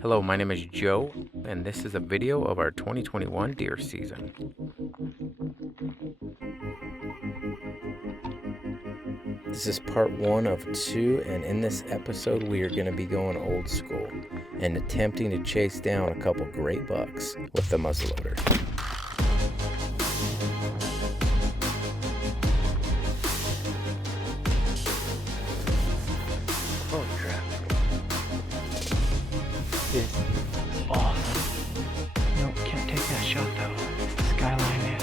Hello, my name is Joe, and this is a video of our 2021 deer season. This is part 1 of 2, and in this episode we are going to be going old school and attempting to chase down a couple great bucks with the muzzleloader. Holy crap. This is awesome. Nope, can't take that shot though. Skyline in.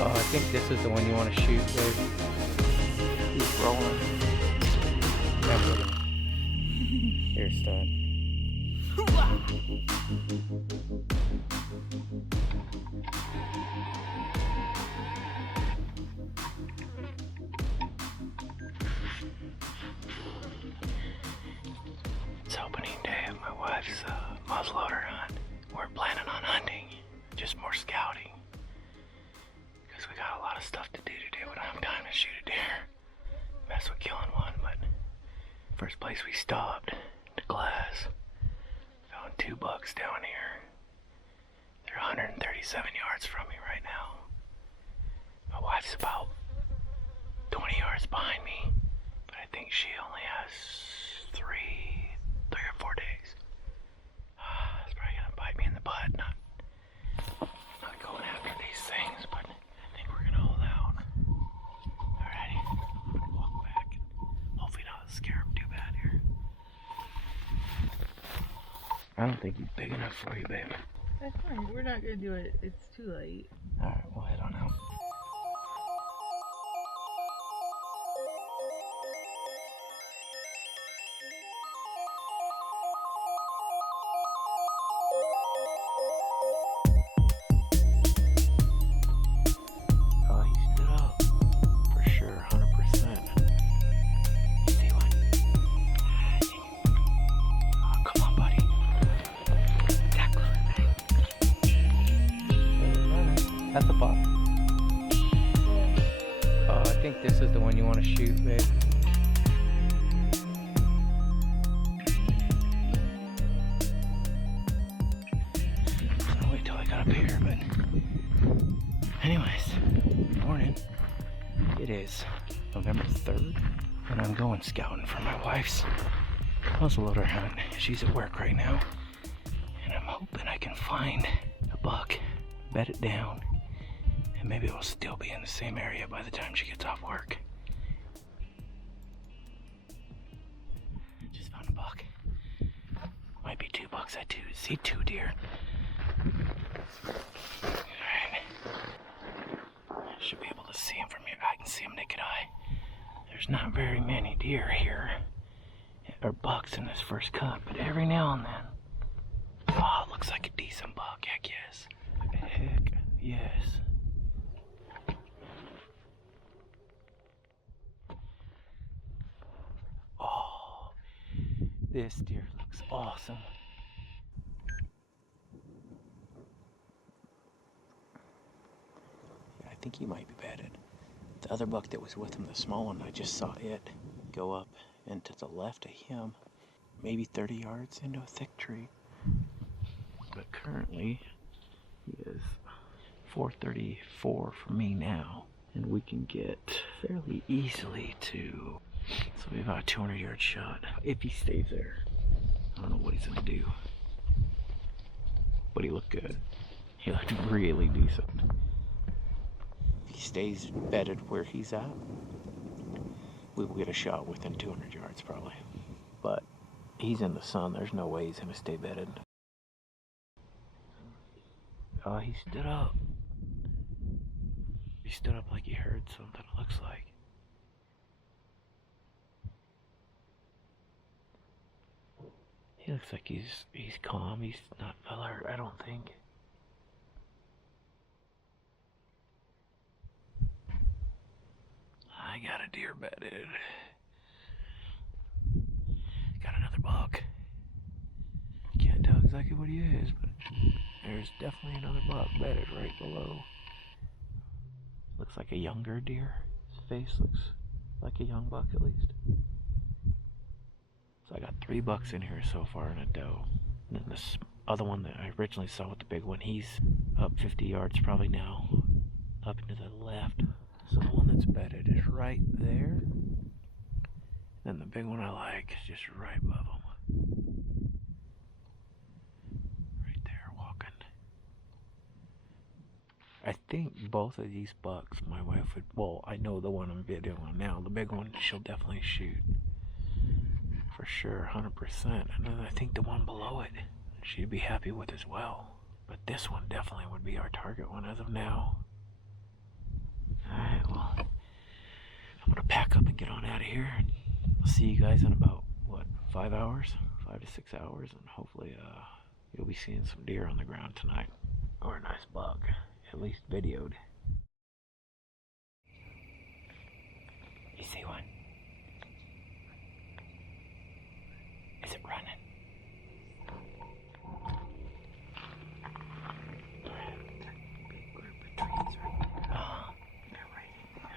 Oh, I think this is the one you want to shoot, babe. He's rolling. Here, stud. It's opening day of my wife's muzzleloader hunt. We're planning on hunting, just more scouting. Because we got a lot of stuff to do today. We don't have time to shoot a deer. Mess with killing one, but first place we stopped, the glass. Found 2 bucks down here. They're 137 yards from me right now. My wife's about 20 yards behind me, but I think she only has 3 or 4 days. It's probably gonna bite me in the butt, not going after these things, but I think we're gonna hold out. Alrighty, walk back. Hopefully not scare him too bad here. I don't think he's big enough for you, babe. That's fine. We're not gonna do it. It's too late. Alright, we'll head on out. Oh, he stood up. For sure, 100%. You see one? Oh, come on, buddy. Tackle it. That's a buck. Oh, I think this is the one you want to shoot, babe. I'll wait till I got up here, but anyways, morning. It is November 3rd, and I'm going scouting for my wife's muzzleloader hunt. She's at work right now, and I'm hoping I can find a buck, bed it down, and maybe we'll still be in the same area by the time she gets off work. Just found a buck. Might be 2 bucks. I see 2 deer. Alright. Should be able to see him from here. I can see him naked eye. There's not very many deer here, or bucks in this first cut, but every now and then. Oh, it looks like a decent buck. Heck yes. Heck yes. Oh, this deer looks awesome. I think he might be bedded. The other buck that was with him, the small one, I just saw it go up and to the left of him, maybe 30 yards into a thick tree. But currently, he is 434 for me now, and we can get fairly easily to, so we have about a 200-yard shot if he stays there. I don't know what he's gonna do, but he looked good. He looked really decent. If he stays bedded where he's at, we will get a shot within 200 yards probably. But he's in the sun. There's no way he's gonna stay bedded. Oh, he stood up. He stood up like he heard something, it looks like. He looks like he's calm. He's not alert, I don't think. I got a deer bedded. Got another buck. Can't tell exactly what he is, but there's definitely another buck bedded right below. Looks like a younger deer. His face looks like a young buck at least. So I got 3 bucks in here so far in a doe. And then this other one that I originally saw with the big one, he's up 50 yards probably now, up and to the left. So the one that's bedded is right there. Then the big one I like is just right above him. Right there, walking. I think both of these bucks my wife would, well, I know the one I'm videoing now, the big one she'll definitely shoot. For sure, 100%. And then I think the one below it, she'd be happy with as well. But this one definitely would be our target one as of now. Alright, well, I'm gonna pack up and get on out of here. I'll see you guys in about, what, 5 hours? 5 to 6 hours, and hopefully you'll be seeing some deer on the ground tonight. Or a nice buck, at least videoed. You see one? Is it running? Big group of trees right there.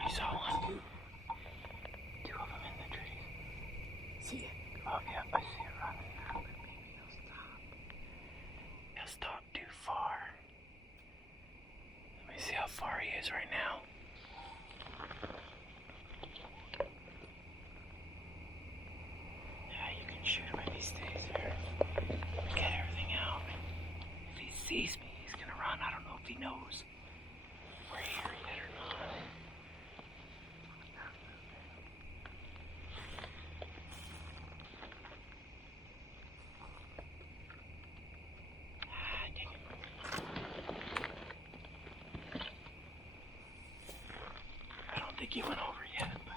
You saw one? 2 of them in the trees. See it? Oh yeah, I see it running. Maybe he'll stop. He'll stop too far. Let me see how far he is right now. Shoot him if he stays there. Get everything out. If he sees me, he's gonna run. I don't know if he knows we're here yet or not. I don't think he went over yet, but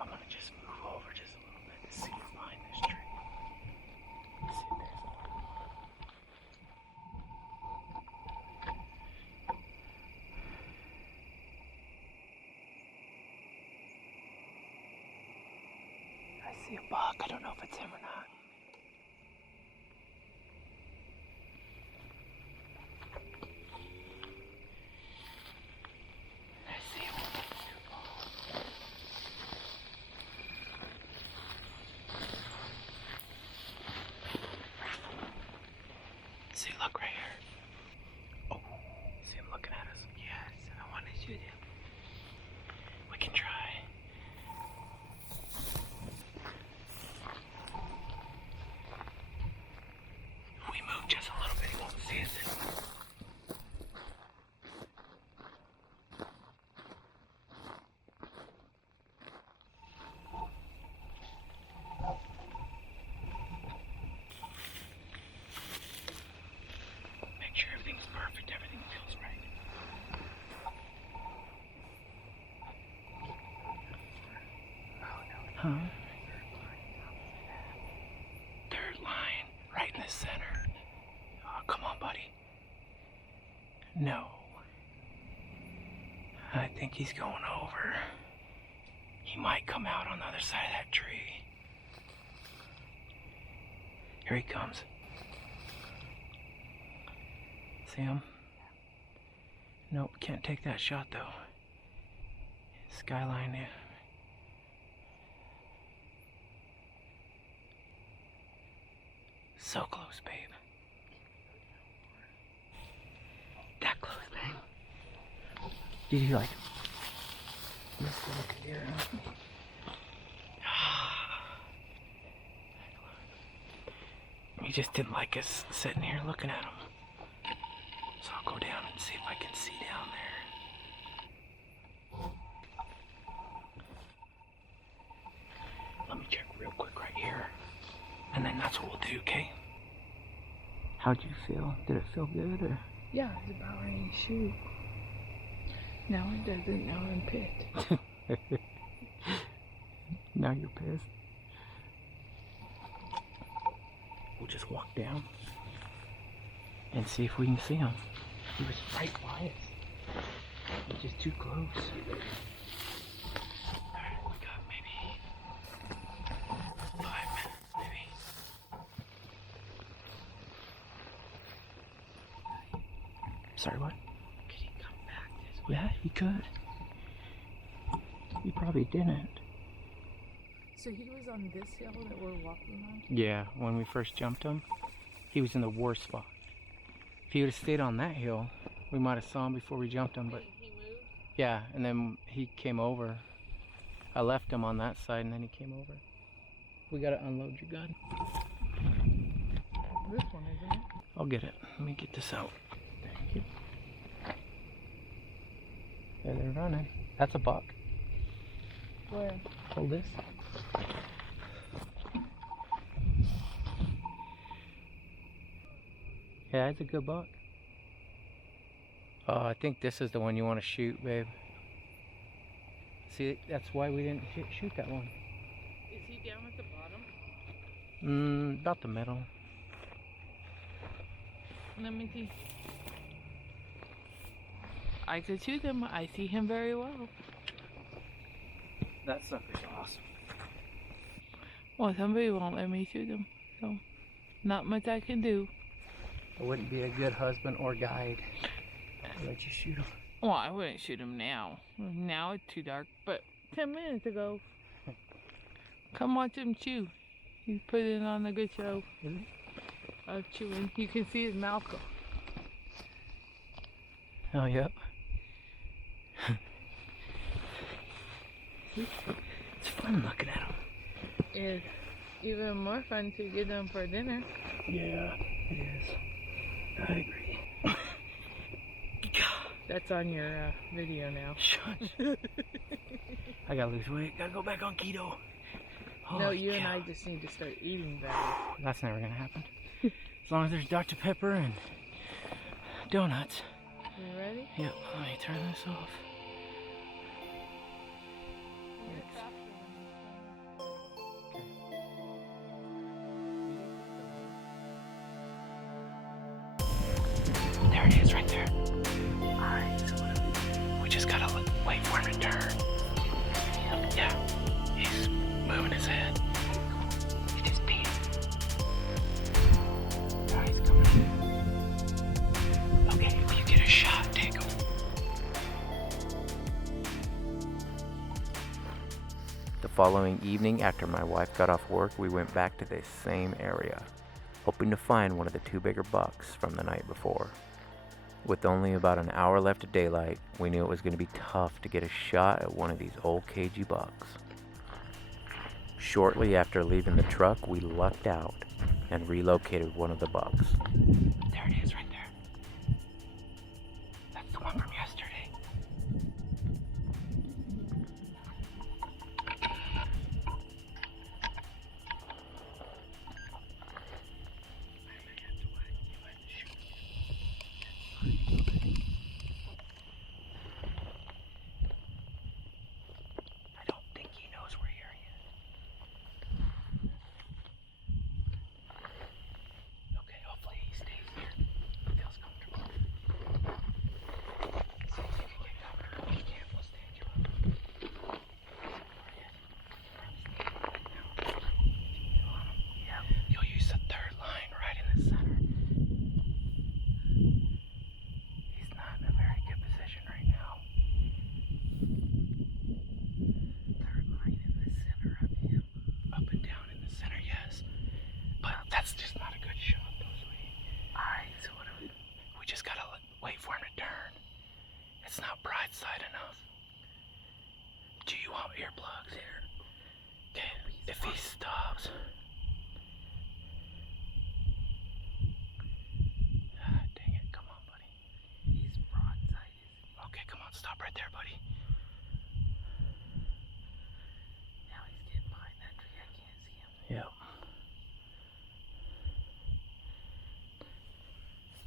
I'm gonna just move over just a little bit to see behind this tree. See if there's a little more. I see a buck. I don't know if it's him or not. See, look right here. Oh, see him looking at us? Yes, I want to shoot him. We can try. If we move just a little bit, he won't see us anymore. Perfect, everything feels right. Huh? Third line, right in the center. Oh, come on, buddy. No. I think he's going over. He might come out on the other side of that tree. Here he comes. See him? Nope, can't take that shot though. Skyline there. So close, babe. That close, babe. Did you like him? Let's go look at here, huh? He just didn't like us sitting here looking at him. So I'll go down and see if I can see down there. Let me check real quick right here. And then that's what we'll do, okay? How'd you feel? Did it feel good or? Yeah, it's about ready to shoot. Now it doesn't, now I'm pissed. Now you're pissed? We'll just walk down and see if we can see him. He was right by us. He's just too close. Alright, we got maybe 5 minutes, maybe. Sorry, what? Could he come back this way? Yeah, he could. He probably didn't. So he was on this hill that we're walking on? Yeah, when we first jumped him, he was in the worst spot. If he would have stayed on that hill, we might have saw him before we jumped him, but He moved? yeah, and then he came over. I left him on that side and then he came over. We gotta unload your gun. This one, isn't it? I'll get it. Let me get this out. Thank you. Yeah, they're running. That's a buck. Where? Hold this. Yeah, it's a good buck. Oh, I think this is the one you want to shoot, babe. See, that's why we didn't shoot that one. Is he down at the bottom? About the middle. Let me see. I could shoot him. I see him very well. That sucker's awesome. Well, somebody won't let me shoot him, so not much I can do. I wouldn't be a good husband or guide to let you shoot him. Well, I wouldn't shoot him now. Now it's too dark, but 10 minutes ago. Come watch him chew. He's putting on a good show of chewing. You can see his mouth go. Oh, yep. It's fun looking at him. It's even more fun to get them for dinner. Yeah, it is. I agree. That's on your video now. Shush. I gotta lose weight. Gotta go back on keto. No, you and I just need to start eating better. That's never gonna happen. As long as there's Dr. Pepper and donuts. You ready? Yep. Let me turn this off. There it is, right there. Alright, so we just gotta wait for him to turn. Yeah, he's moving his head. He just peed. Oh, he's coming. Okay, if you get a shot, take him. The following evening, after my wife got off work, we went back to the same area, hoping to find one of the two bigger bucks from the night before. With only about an hour left of daylight, we knew it was going to be tough to get a shot at one of these old cagey bucks. Shortly after leaving the truck, we lucked out and relocated one of the bucks. There it is, right there. That's the one from yesterday. Earplugs here. Okay, if he stops. Dang it, come on, buddy. He's broadside. Okay, come on, stop right there, buddy. Now he's getting behind that tree, I can't see him. Yep.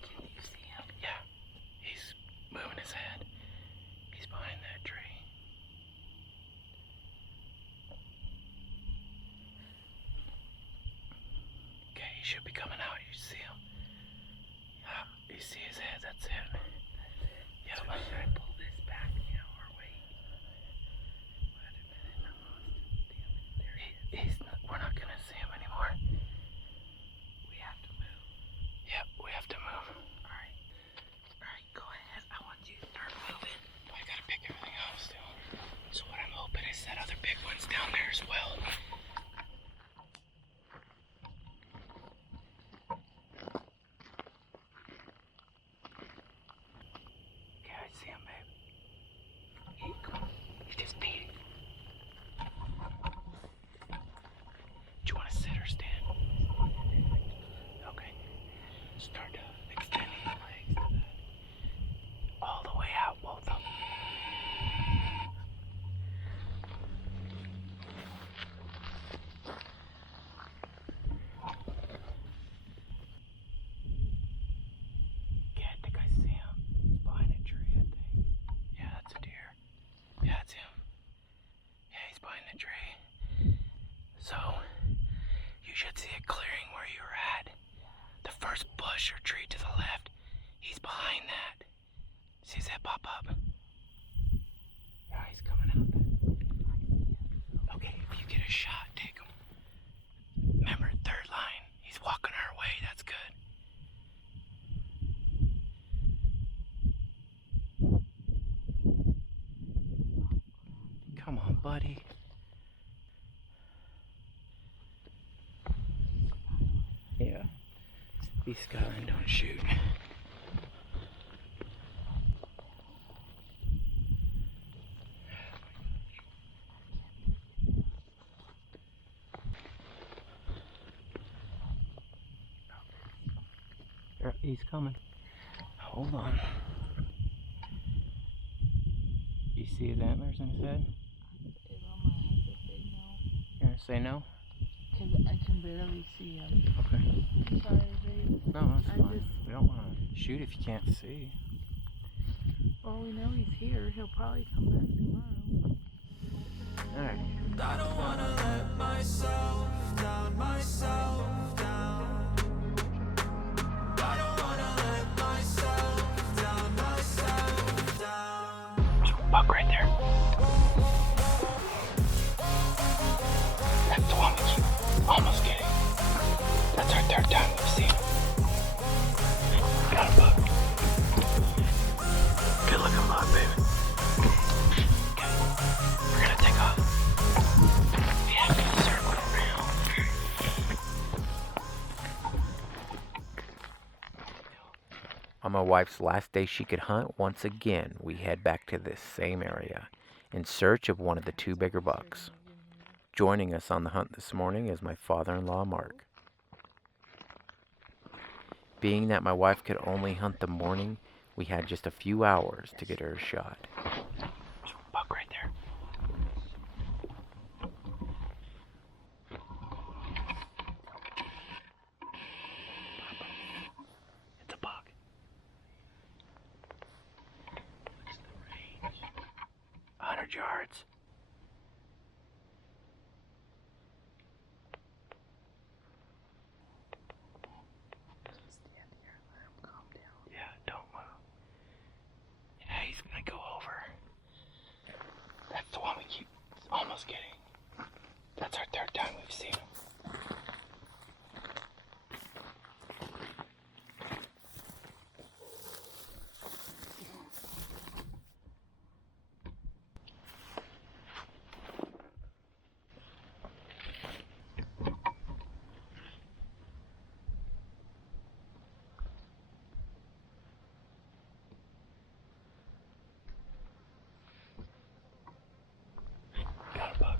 Can you see him? Yeah, he's moving his head. He's behind that tree. He should be coming out. You see him? Yeah, you see his head. That's it. Yeah. So should I pull this back now or wait? Wait a minute. I lost him. Damn it. He's not, we're not gonna see him anymore. We have to move. Yep, we have to move. Alright. Alright, go ahead. I want you to start moving. pop up. Yeah, he's coming out. Okay, if you get a shot, take him. Remember, third line. He's walking our way. That's good. Come on, buddy. Yeah. Be Skyline, don't shoot. He's coming. Hold on. You see his antlers in his head? You're gonna say no? Because I can barely see him. Okay. Sorry, babe. No, that's fine. We don't want to shoot if you can't see. Well, we know he's here. He'll probably come back tomorrow. Alright. I don't wanna let myself down. I don't wanna let myself down. There's a buck right there. That's the one we keep almost getting. That's our third time we've seen him. Got a buck. Good looking buck, baby. Okay, we're gonna take off. We have to circle around. On my wife's last day she could hunt, once again we head back to this same area in search of one of the two bigger bucks. Joining us on the hunt this morning is my father-in-law, Mark. Being that my wife could only hunt the morning, we had just a few hours to get her a shot. There's a buck right there. It's a buck. What's the range? 100 yards. Yeah, don't move. Yeah, he's gonna go over. That's the one we keep almost getting. That's our third time we've seen him. Got a buck.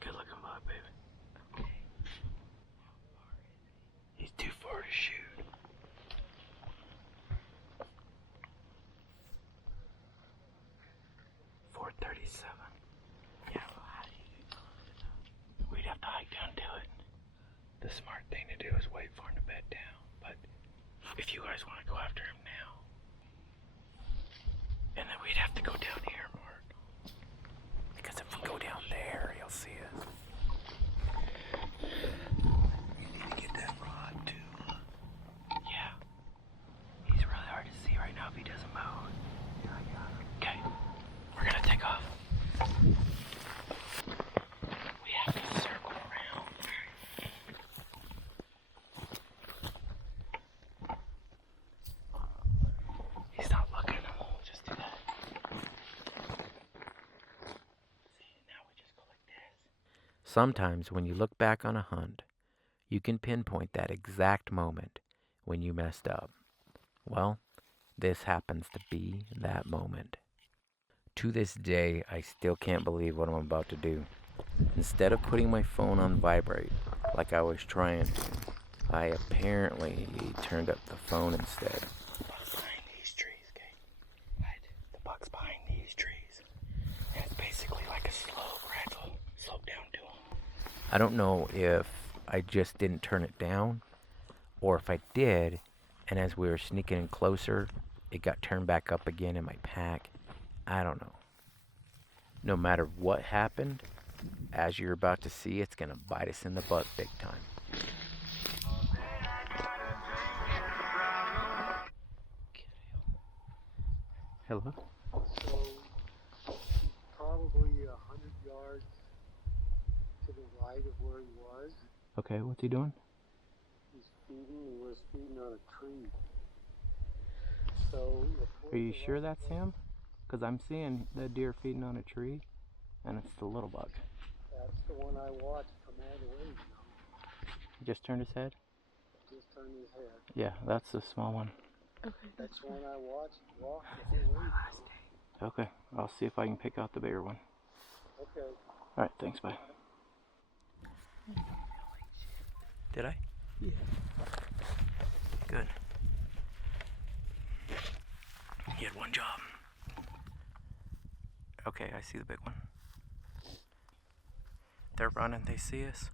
Good looking buck, baby. He's too far to shoot. .437. Yeah, well, how do you get close enough? We'd have to hike down to it. The smart thing to do is wait for him to bed down. But if you guys want to go after him now, and then we'd have to go down here, Mark. Because if we go down there, he'll see us. You need to get that rod too. Yeah. He's really hard to see right now if he doesn't move. Yeah, I got him. Okay. We're gonna take off. We have to circle around. He's not looking. We'll just do that. See, now we just go like this. Sometimes when you look back on a hunt, you can pinpoint that exact moment when you messed up. Well, this happens to be that moment. To this day, I still can't believe what I'm about to do. Instead of putting my phone on vibrate, like I was trying to, I apparently turned up the phone instead. The buck's behind these trees, okay? Right? The buck's behind these trees. And it's basically like a slow, gradual slope down to him. I don't know if I just didn't turn it down, or if I did, and as we were sneaking in closer, it got turned back up again in my pack. I don't know. No matter what happened, as you're about to see, it's gonna bite us in the butt big time. Hello? So probably 100 yards to the right of where he was. Okay, what's he doing? He's feeding. He was feeding on a tree. So Are you sure that's him? Because I'm seeing the deer feeding on a tree, and it's the little buck. That's the one I watched come all the way. He just turned his head? Just turned his head. Yeah, that's the small one. Okay, That's the one I watched walk the whole way. Okay, I'll see if I can pick out the bigger one. Okay. Alright, thanks, bye. Did I? Yeah. Good. You had one job. Okay, I see the big one. They're running, they see us.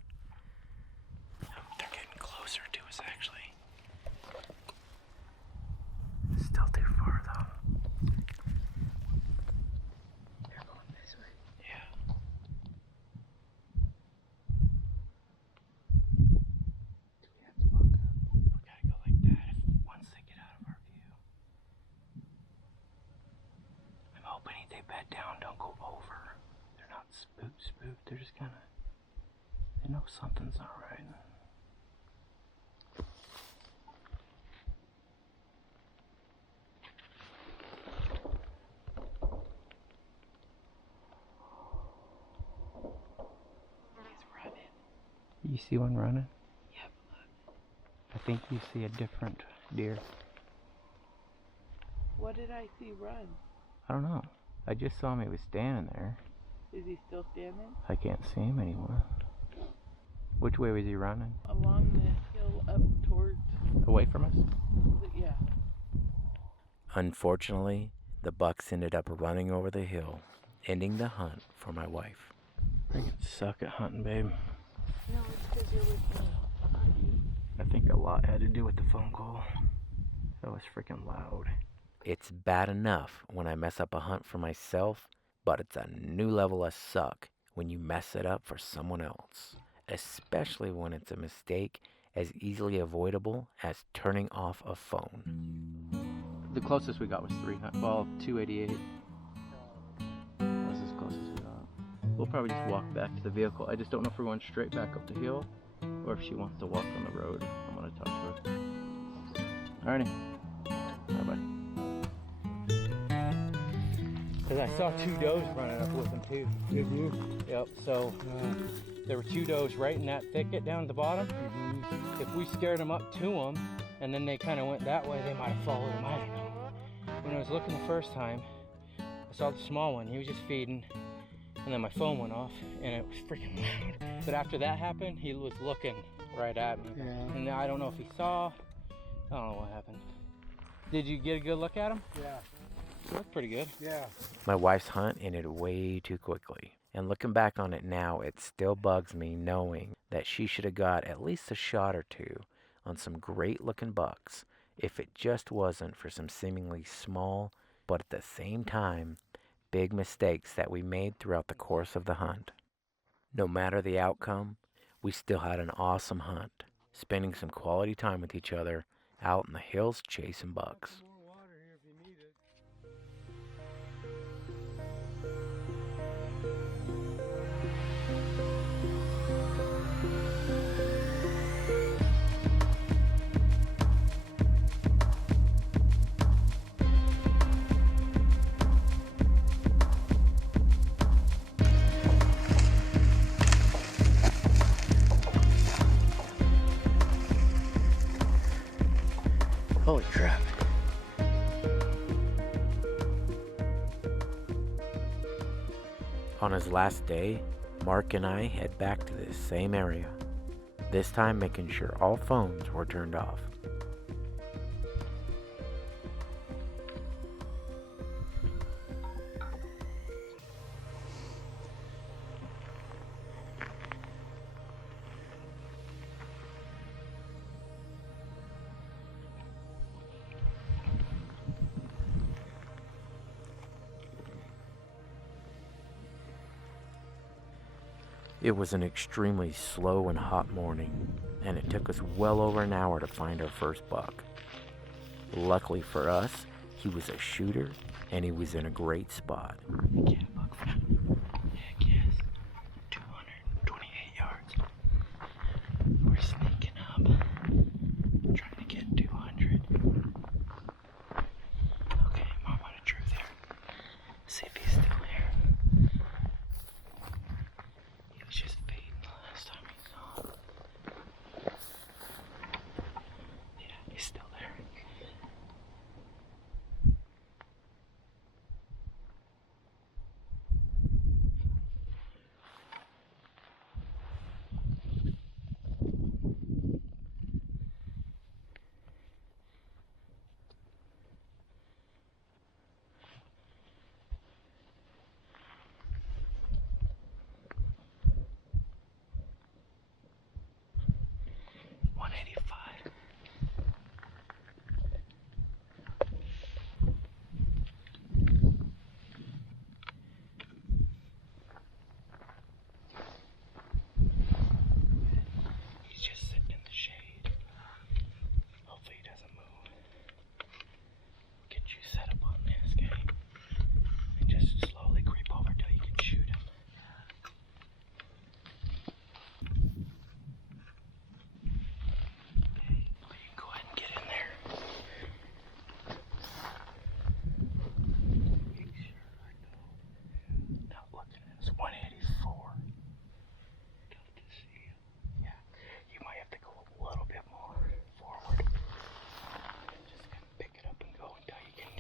They're getting closer to us, actually. Still too far, though. they're going this way. Yeah. Do we have to walk up? We gotta go like that once they get out of our view. I'm hoping if they bed down, don't go over. They're not spooked. They're just kinda, they know something's not right. He's running. You see one running? Yep, look. I think you see a different deer. What did I see run? I don't know. I just saw him, he was standing there. Is he still standing? I can't see him anymore. Which way was he running? Along the hill up towards, Away from us? yeah. Unfortunately, the bucks ended up running over the hill, ending the hunt for my wife. Freaking suck at hunting, babe. No, it's because you're with me. I think a lot had to do with the phone call. That was freaking loud. It's bad enough when I mess up a hunt for myself, but it's a new level of suck when you mess it up for someone else, especially when it's a mistake as easily avoidable as turning off a phone. The closest we got was 288. That was as close as we got. We'll probably just walk back to the vehicle. I just don't know if we're going straight back up the hill or if she wants to walk on the road. I'm going to talk to her. Alrighty. Bye-bye. Because I saw two does running up with them too. Did you? Yep, so there were two does right in that thicket down at the bottom. If we scared them up to them and then they kind of went that way, they might have followed them. I don't know. When I was looking the first time, I saw the small one. He was just feeding, and then my phone went off, and it was freaking loud. But after that happened, he was looking right at me. Yeah. And I don't know if he saw. I don't know what happened. Did you get a good look at him? Yeah. He looked pretty good. Yeah. My wife's hunt ended way too quickly, and looking back on it now, it still bugs me knowing that she should have got at least a shot or two on some great looking bucks if it just wasn't for some seemingly small, but at the same time, big mistakes that we made throughout the course of the hunt. No matter the outcome, we still had an awesome hunt, spending some quality time with each other out in the hills chasing bucks. Holy crap. On his last day, Mark and I head back to this same area, this time making sure all phones were turned off. It was an extremely slow and hot morning, and it took us well over an hour to find our first buck. Luckily for us, He was a shooter, and he was in a great spot. Get a buck from heck yes. 228 yards. We're sneaking up. Trying to get 200. Okay, moment of truth here. See if he's still here. He was just fading the last time we saw him. Yeah, he's still there.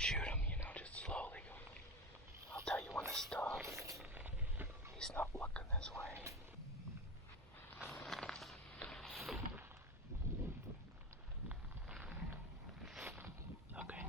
Shoot him, you know, just slowly go. I'll tell you when to stop. He's not looking this way. Okay.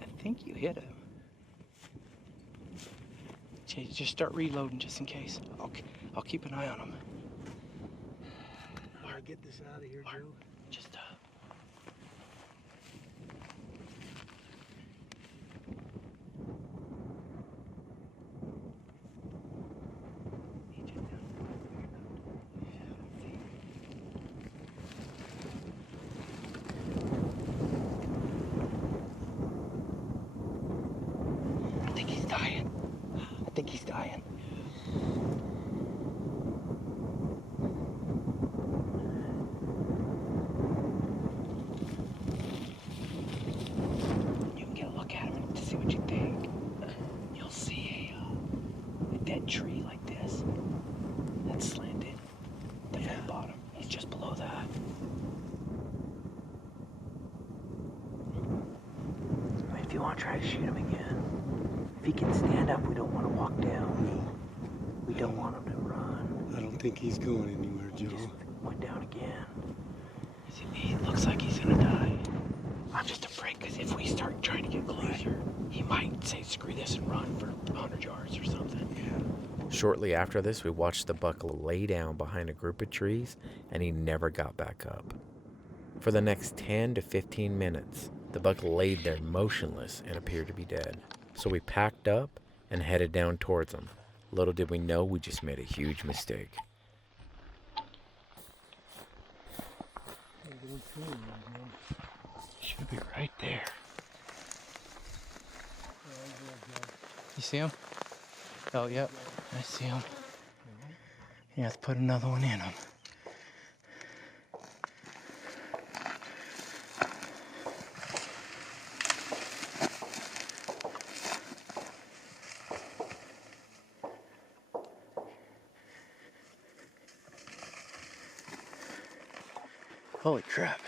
I think you hit him. Just start reloading just in case. I'll keep an eye on him. How do I get this out of here, Joe? Just I think he's dying. I think he's dying. You can get a look at him to see what you think. You'll see a dead tree like this that's slanted. The very bottom. He's just below that. If you want to try to shoot him again, if he can stand up, we don't want to walk down. No. We don't want him to run. I don't think he's going anywhere, He Joe. just went down again. He looks like he's gonna die. I'm just afraid because if we start trying to get closer, he might say screw this and run for 100 yards or something. Shortly after this, we watched the buck lay down behind a group of trees, and he never got back up. For the next 10 to 15 minutes, the buck laid there motionless and appeared to be dead. So we packed up and headed down towards him. Little did we know we just made a huge mistake. Should be right there. You see him? Oh, yep. I see him. Yeah, let's put another one in him. Holy crap.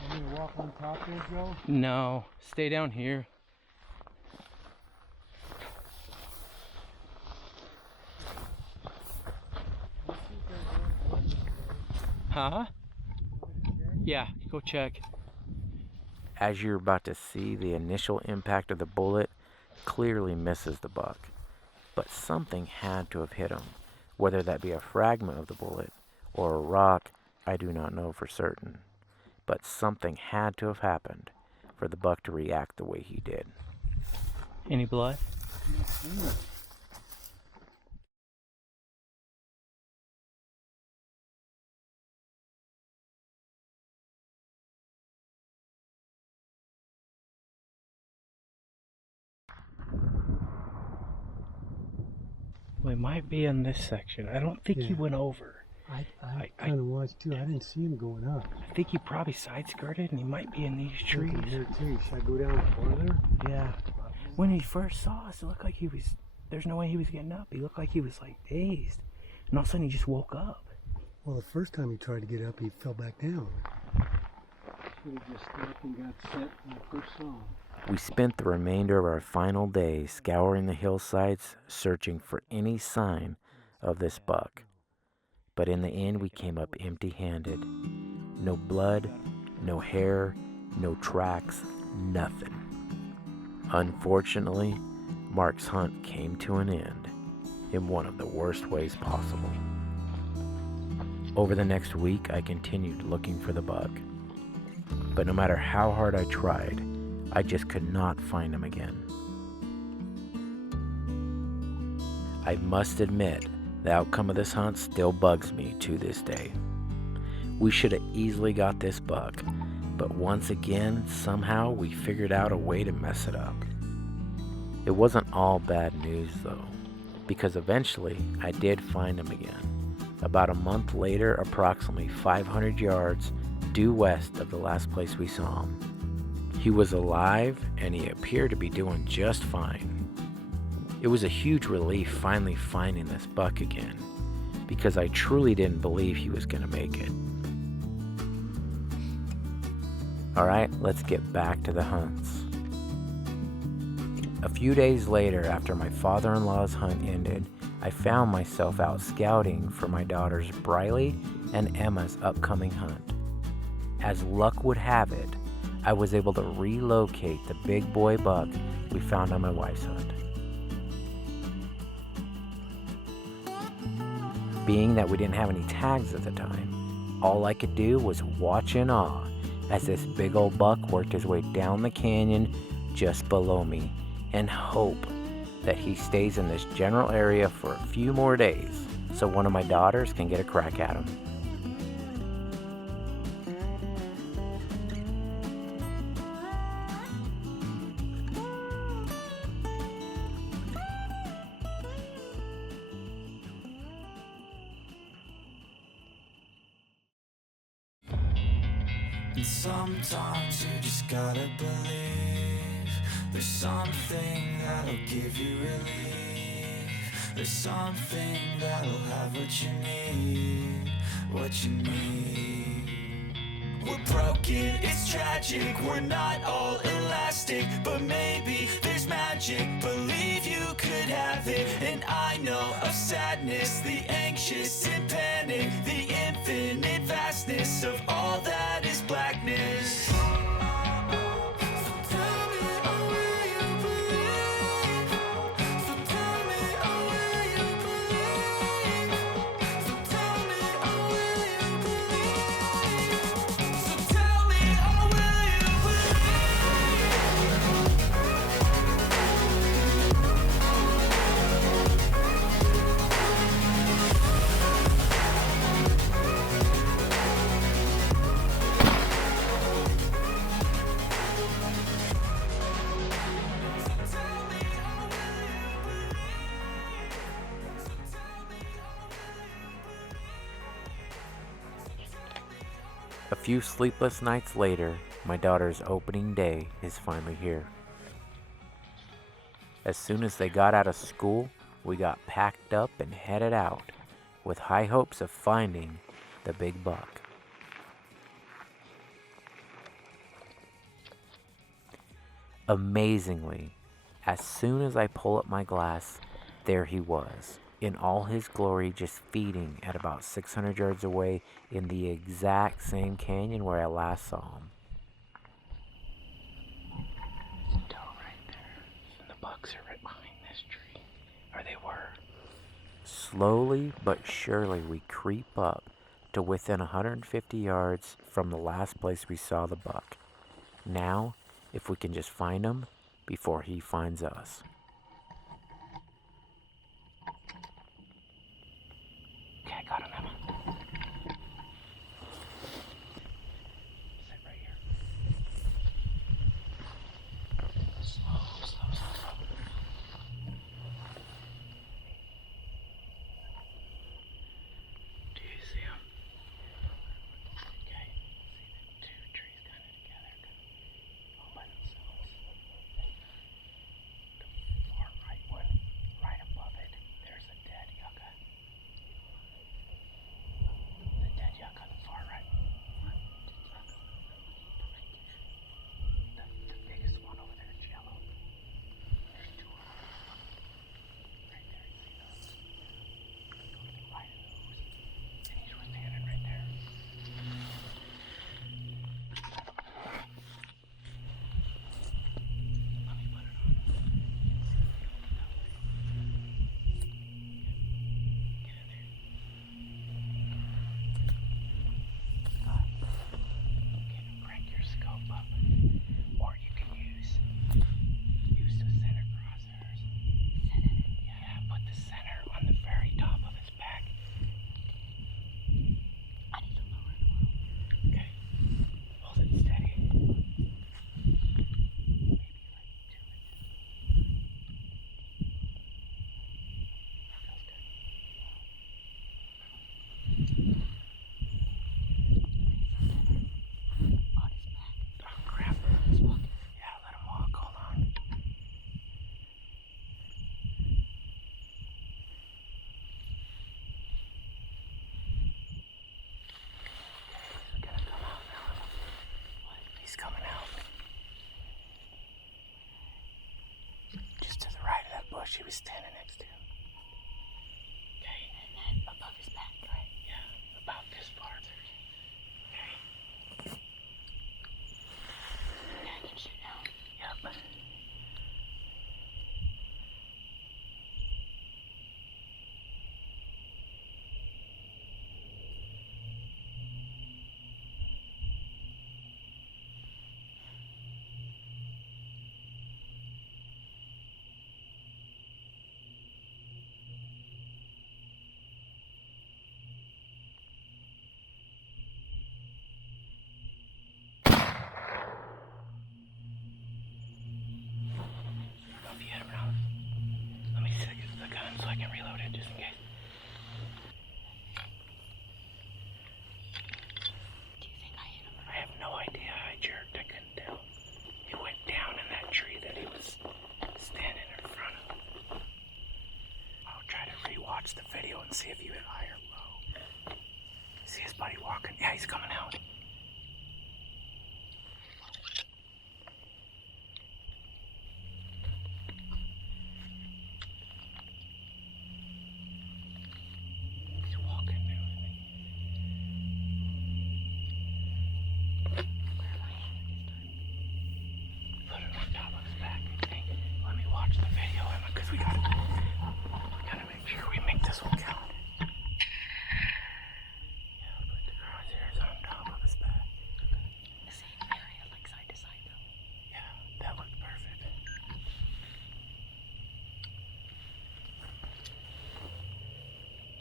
I'm gonna walk on top there, Joe. No, stay down here. Huh? Yeah, go check. As you're about to see, the initial impact of the bullet clearly misses the buck. But something had to have hit him. Whether that be a fragment of the bullet or a rock, I do not know for certain. But something had to have happened for the buck to react the way he did. Any blood? We might be in this section. I don't think he Yeah. went over. I kind of was too. I didn't see him going up. I think he probably side skirted and he might be in these trees. Looking here too. Should I go down farther? Yeah. When he first saw us, it looked like he was, there's no way he was getting up. He looked like he was like dazed. And all of a sudden he just woke up. Well, the first time he tried to get up, he fell back down. Should have just stopped and got set when I first saw him. We spent the remainder of our final day scouring the hillsides, searching for any sign of this buck. But in the end, we came up empty-handed. No blood, no hair, no tracks, nothing. Unfortunately, Mark's hunt came to an end in one of the worst ways possible. Over the next week, I continued looking for the buck. But no matter how hard I tried, I just could not find him again. I must admit, the outcome of this hunt still bugs me to this day. We should have easily got this buck, but once again, somehow we figured out a way to mess it up. It wasn't all bad news though, because eventually I did find him again. About a month later, approximately 500 yards due west of the last place we saw him. He was alive and he appeared to be doing just fine. It was a huge relief finally finding this buck again, because I truly didn't believe he was going to make it. Alright, let's get back to the hunts. A few days later, after my father-in-law's hunt ended, I found myself out scouting for my daughters Briley and Emma's upcoming hunt. As luck would have it, I was able to relocate the big boy buck we found on my wife's hunt. Being that we didn't have any tags at the time, all I could do was watch in awe as this big old buck worked his way down the canyon just below me and hope that he stays in this general area for a few more days so one of my daughters can get a crack at him. And sometimes you just gotta believe there's something that'll give you relief. There's something that'll have what you need, what you need. We're broken, it's tragic, we're not all elastic, but maybe there's magic, believe you could have it. And I know of sadness, the anxious and panic, the infinite vastness of all that is blackness. A few sleepless nights later, my daughter's opening day is finally here. As soon as they got out of school, we got packed up and headed out, with high hopes of finding the big buck. Amazingly, as soon as I pull up my glass, there he was, in all his glory, just feeding at about 600 yards away in the exact same canyon where I last saw him. There's a doe right there, and the bucks are right behind this tree, or they were. Slowly but surely we creep up to within 150 yards from the last place we saw the buck. Now, if we can just find him before he finds us. Okay, I got him, Emma. Sit right here. Slow, slow, slow, slow. Do you see him? Okay. See the two trees kind of together, all by themselves. The far right one, right above it, there's a dead yucca. The dead yucca, the far right. The biggest one over there is yellow. There's two of them. Right there, you see those? Go to the right of those. And he's standing right there. Let me put it on. Get in there. Crank your scope up, or you can use the center crosshairs. Yeah, put the center on the very top of his back. I need to lower it a little. Okay, hold it steady. Maybe like to it. That feels good. On his back. Oh crap. He's walking. Yeah, let him walk. Hold on. He's gonna come out now. What? He's coming out. Just to the right of that bush he was standing next to. Okay. And then above his back, right? Yeah, about this farther. Okay. Yeah, I can shoot now. Yep. If you hit him now, let me see the gun so I can reload it just in case. Do you think I hit him? I have no idea. I jerked. I couldn't tell. It went down in that tree that he was standing in front of. I'll try to rewatch the video and see if you hit high or low. See his buddy walking? Yeah, he's coming out. He's walking now, I think. Where am I at this time? Put it on top of his back, I think. Let me watch the video, Emma, because we gotta make sure we make this one count. Yeah, put the crosshairs on top of his back. The same area, like side to side, though. Yeah, that looked perfect.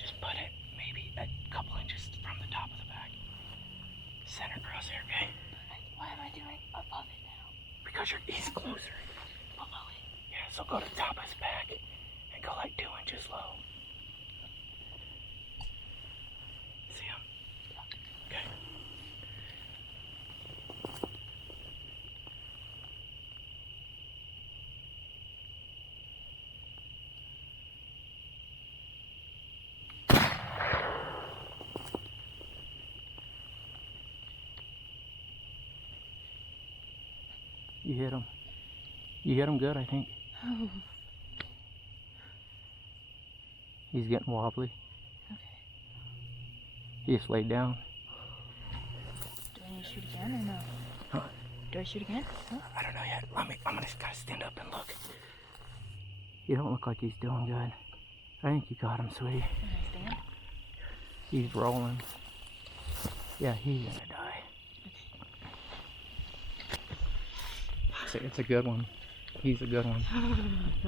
Just put it maybe a couple inches from the top of the back. Center crosshair, okay? Why am I doing above it now? Because he's closer. Below it? Yeah, so go to the top of his back and go like 2 inches low. See him? Okay. You hit him. You hit him good, I think. He's getting wobbly. Okay. He just laid down. Do I need to shoot again or no? Huh? Do I shoot again? Huh? I don't know yet. I'm gonna just gotta stand up and look. You don't look like he's doing good. I think you got him, sweetie. Can I stand? He's rolling. Yeah, he's gonna die. It's a good one. He's a good one.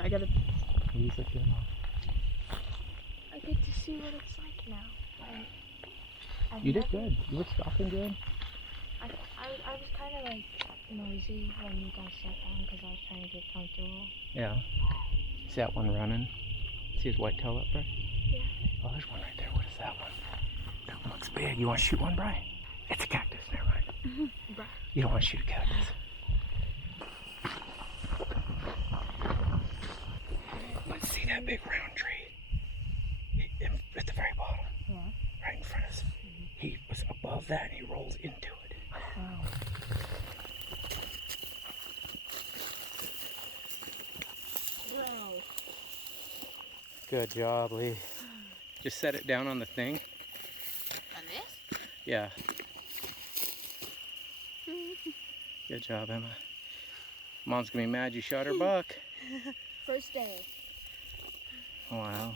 I gotta. He's a good one. I get to see what it's like now. You did good. You were stalking good. I was kind of like noisy when you guys sat down because I was trying to get comfortable. Yeah. See that one running? See his whitetail up, Bri? Yeah. Oh, there's one right there. What is that one? That one looks big. You want to shoot one, Bri? It's a cactus. Never mind. You don't want to shoot a cactus. Let's see that big round tree. At the very bottom. Yeah. Right in front of us. He was above that and he rolls into it. Wow. Wow. Good job, Lee. Just set it down on the thing. On this? Yeah. Good job, Emma. Mom's gonna be mad you shot her buck. First day. Wow.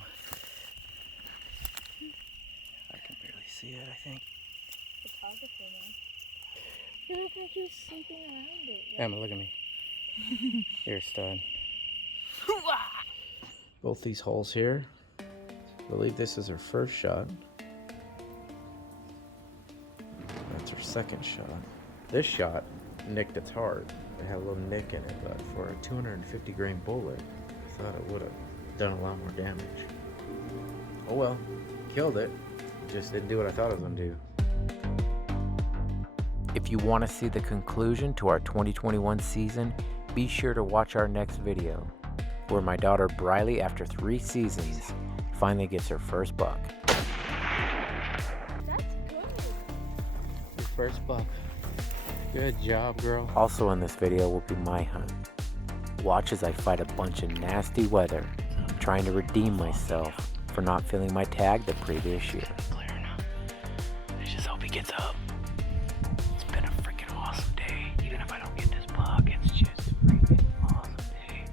I can barely see it, I think. Photographer, man. I feel like I'm just sleeping around it. Yeah. Emma, look at me. You're a stud. Both these holes here, I believe this is her first shot. That's her second shot. This shot nicked its heart. It had a little nick in it, but for a 250 grain bullet, I thought it would have done a lot more damage. Oh well, killed it. Just didn't do what I thought it was gonna do. If you want to see the conclusion to our 2021 season, be sure to watch our next video, where my daughter Briley, after 3 seasons, finally gets her first buck. That's good. Your first buck. Good job, girl. Also in this video will be my hunt. Watch as I fight a bunch of nasty weather, trying to redeem myself for not filling my tag the previous year. Clear enough. I just hope he gets up. It's been a freaking awesome day. Even if I don't get this buck, it's just a freaking awesome day.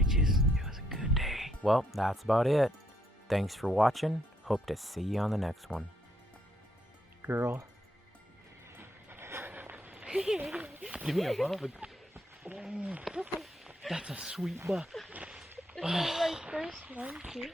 It was a good day. Well, that's about it. Thanks for watching. Hope to see you on the next one. Girl. Give me a hug. That's a sweet buck. This is my first one, too.